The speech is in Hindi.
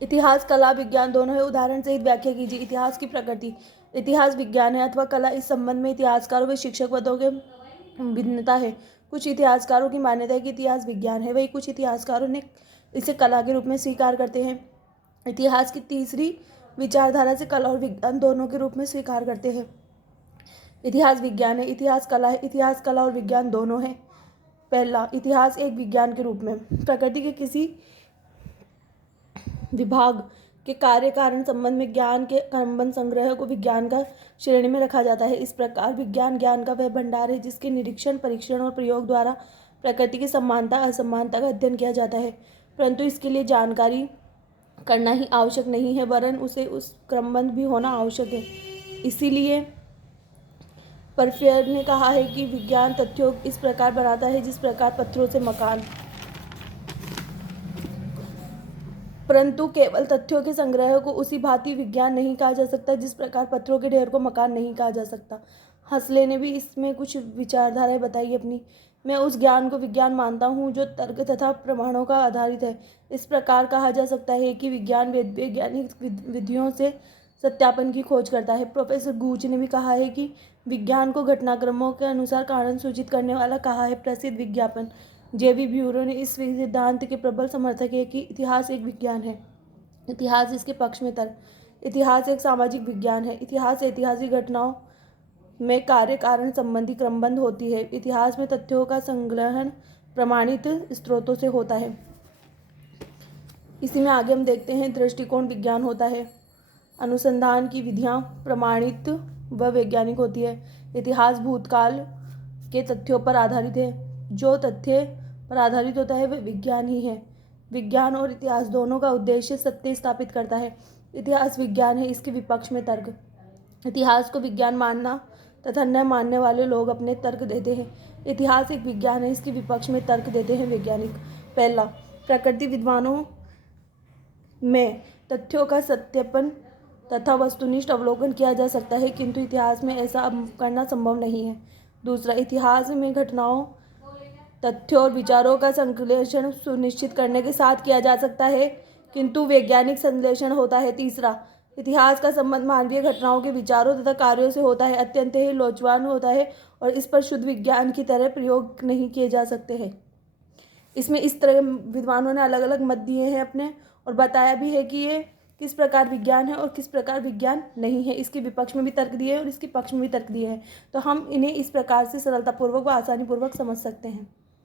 इतिहास कला विज्ञान दोनों है, उदाहरण सहित व्याख्या कीजिए। इतिहास की प्रकृति। इतिहास विज्ञान है अथवा कला। इस संबंध में इतिहासकारों व शिक्षक पदों के भिन्नता है। कुछ इतिहासकारों की मान्यता है कि इतिहास विज्ञान है, वही कुछ इतिहासकारों ने इसे कला के रूप में स्वीकार करते हैं। इतिहास की तीसरी विचारधारा से कला और विज्ञान दोनों के रूप में स्वीकार करते हैं। इतिहास विज्ञान है, इतिहास कला है। इतिहास कला और विज्ञान दोनों है। पहला, इतिहास एक विज्ञान के रूप में प्रकृति के किसी विभाग के कार्य कारण संबंध में ज्ञान के क्रमबद्ध संग्रह को विज्ञान का श्रेणी में रखा जाता है। इस प्रकार विज्ञान ज्ञान का वह भंडार है जिसके निरीक्षण, परीक्षण और प्रयोग द्वारा प्रकृति की समानता असमानता का अध्ययन किया जाता है, परंतु इसके लिए जानकारी करना ही आवश्यक नहीं है, वरन उसे उस क्रमबद्ध भी होना आवश्यक है। इसीलिए परफेयर ने कहा है कि विज्ञान तथ्यों इस प्रकार बनाता है जिस प्रकार पत्थरों से मकान, परंतु केवल तथ्यों के संग्रह को उसी भांति विज्ञान नहीं कहा जा सकता जिस प्रकार पत्थरों के ढेर को मकान नहीं कहा जा सकता। हसले ने भी इसमें कुछ विचारधाराएं बताई अपनी। मैं उस ज्ञान को विज्ञान मानता हूँ जो तर्क तथा प्रमाणों का आधारित है। इस प्रकार कहा जा सकता है कि विज्ञान वैज्ञानिक विधियों से सत्यापन की खोज करता है। प्रोफेसर गूच ने भी कहा है कि विज्ञान को घटनाक्रमों के अनुसार कारण सूचित करने वाला कहा है। प्रसिद्ध विज्ञापन जेवी ब्यूरो ने इस सिद्धांत के प्रबल समर्थक है कि इतिहास एक विज्ञान है। इतिहास इसके पक्ष में तर्क। इतिहास एक सामाजिक विज्ञान है। इतिहास ऐतिहासिक घटनाओं में कार्य कारण संबंधी क्रमबद्ध होती है। इतिहास में तथ्यों का संग्रहण प्रमाणित स्रोतों से होता है। इसी में आगे हम देखते हैं दृष्टिकोण विज्ञान होता है। अनुसंधान की विधियां प्रमाणित व वैज्ञानिक होती है। इतिहास भूतकाल के तथ्यों पर आधारित है। जो तथ्य पर आधारित होता है वह विज्ञान ही है। विज्ञान और इतिहास दोनों का उद्देश्य सत्य स्थापित करता है। इतिहास विज्ञान है, इसके विपक्ष में तर्क। इतिहास को विज्ञान मानना तथा न मानने वाले लोग अपने तर्क देते हैं। इतिहास एक विज्ञान है, इसके विपक्ष में तर्क देते हैं वैज्ञानिक। पहला, प्रकृति विद्वानों में तथ्यों का सत्यापन तथा वस्तुनिष्ठ अवलोकन किया जा सकता है, किंतु इतिहास में ऐसा करना संभव नहीं है। दूसरा, इतिहास में घटनाओं, तथ्यों और विचारों का संश्लेषण सुनिश्चित करने के साथ किया जा सकता है, किंतु वैज्ञानिक संश्लेषण होता है। तीसरा, इतिहास का संबंध मानवीय घटनाओं के विचारों तथा कार्यों से होता है, अत्यंत ही लोचवान होता है और इस पर शुद्ध विज्ञान की तरह प्रयोग नहीं किए जा सकते हैं। इसमें इस तरह विद्वानों ने अलग अलग मत दिए हैं अपने, और बताया भी है कि ये किस प्रकार विज्ञान है और किस प्रकार विज्ञान नहीं है। इसके विपक्ष में भी तर्क दिए हैं और इसके पक्ष में भी तर्क दिए हैं, तो हम इन्हें इस प्रकार से सरलतापूर्वक व आसानीपूर्वक समझ सकते हैं।